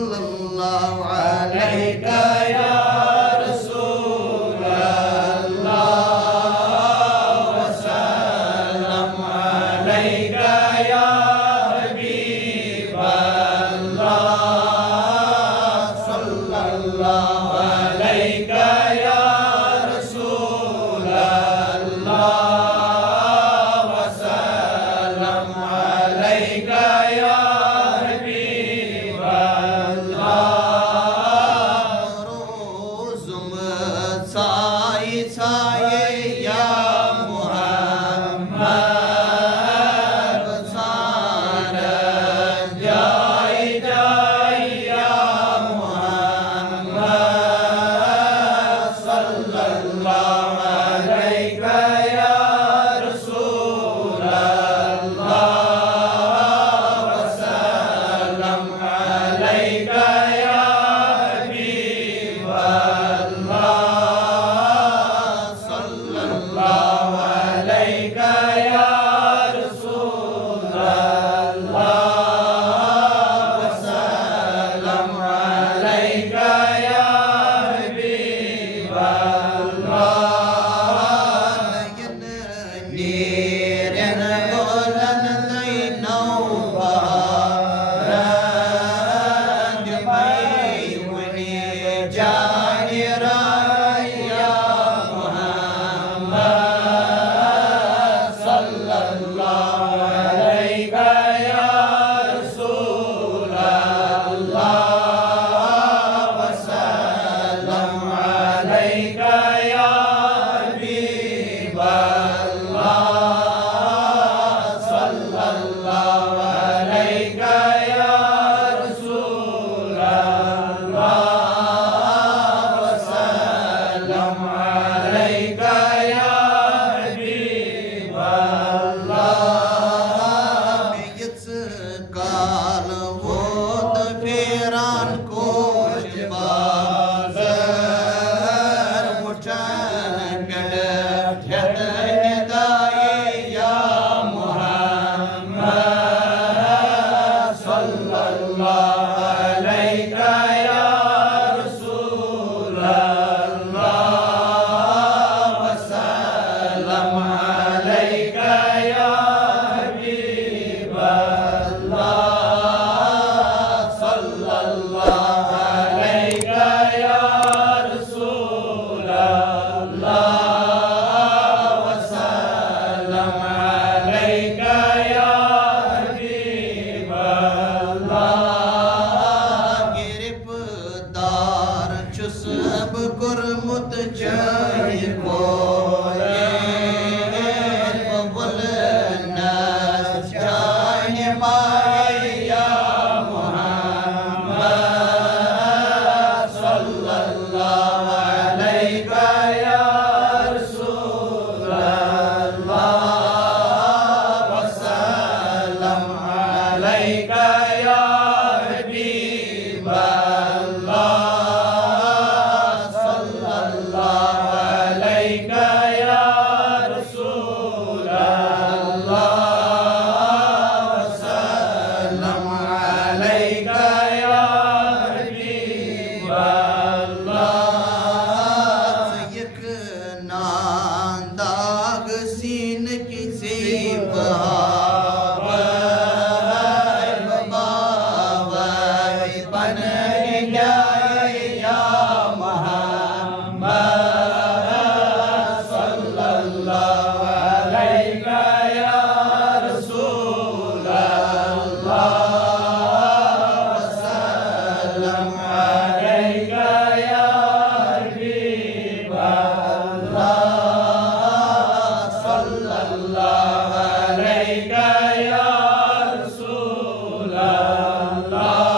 सल्लल्लाहु अलैका या रसूल अल्लाह वसल्लम अलैका या हबीब अल्लाह सल्लल्लाहु अलैका या रसूल अल्लाह वसल्लम अलैका या हबीब अल्लाह रोज़ुम साए साए या मुहम्मद सारा जाए जाए या मुहम्मद सल्लल्लाहु अलैका या रसूल अल्लाह वसल्लम अलैका या हबीब अल्लाह सल्लल्लाहु अलैका या रसूल अल्लाह वसल्लम अलैका या हबीब अल्लाह नीरन गोलन नौबा जाने राया मुहम्मद सल्लल्लाहु अलैका या रसूल अल्लाह वसल्लम अलैका या हबीब अल्लाह सल्लल्लाहु अलैका या रसूल अल्लाह वसल्लम अलैका या हबीब अल्लाह बिगस काल होत फेरान कोश बाज़र मुठन गड ठहरन दाए या मुहम्मद सल्लल्लाहु अलैका या रसूल अल्लाह वसल्लम अलैका या हबीब अल्लाह सल्लल्लाहु अलैका या रसूल अल्लाह वसल्लम अलैका या हबीब अल्लाह गिरफ्तार चुसब गुरमुत जय बोले बबुल नस जाने पाए या मुहम्मद सल्लल्लाहु अलैका या रसूल अल्लाह वसल्लम अलैका या हबीब अल्लाह सल्लल्लाहु अलैका या रसूल अल्लाह वसल्लम अलैका या हबीब अल्लाह एक नांदाग सीन की सेब बन जाए या मुहम्मद सल्लल्लाहु अलैका या रसूल अल्लाह वसल्लम अलैका या हबीब अल्लाह सल्लल्लाहु अलैका या रसूल अल्लाह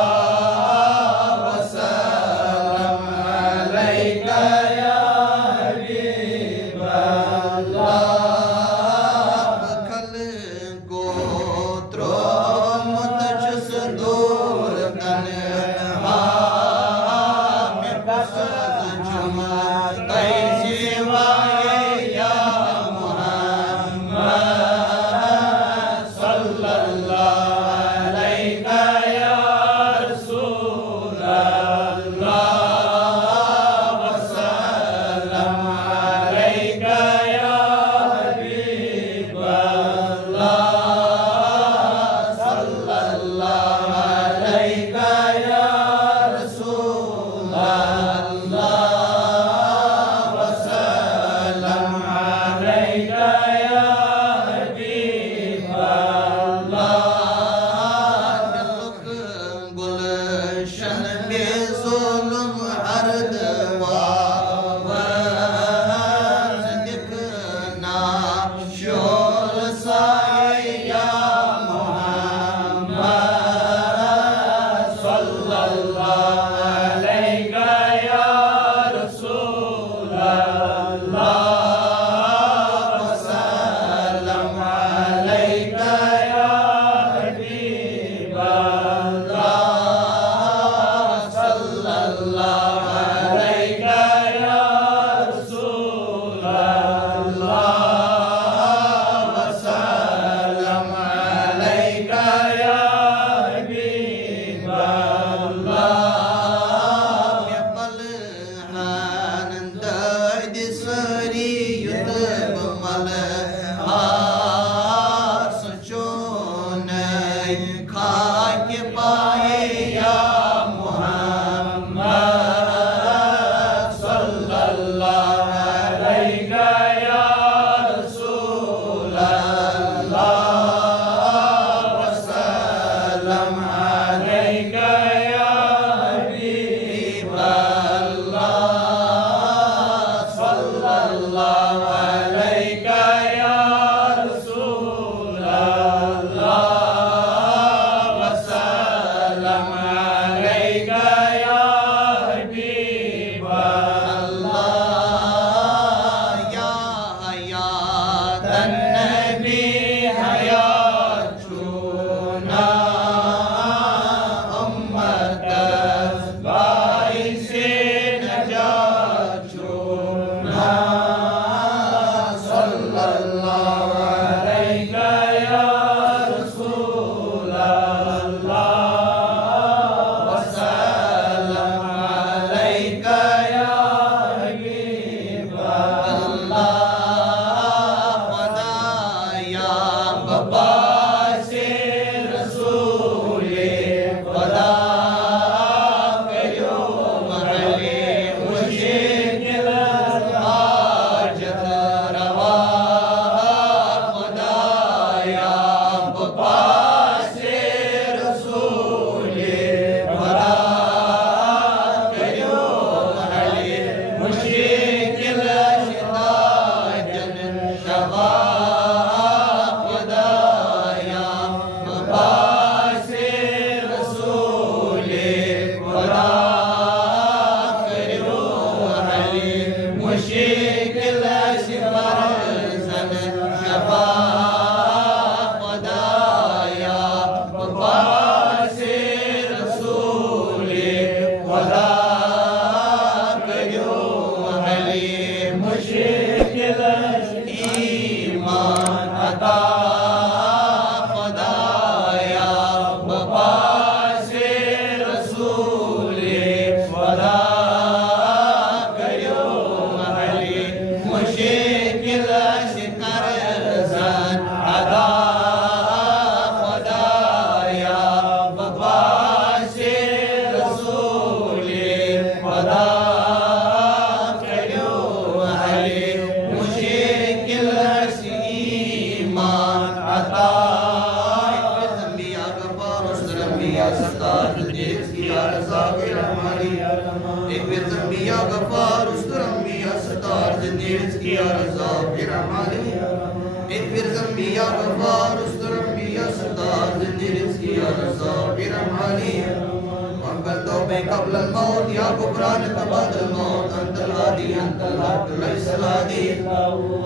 قبل الموت يا غفران بعد الموت أنت الهادي أنت الحق ليس الهادي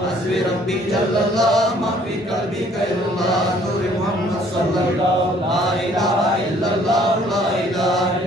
حسبي ربي جل الله ما في قلبي غير الله نور محمد صلى الله لا إله إلا الله لا إله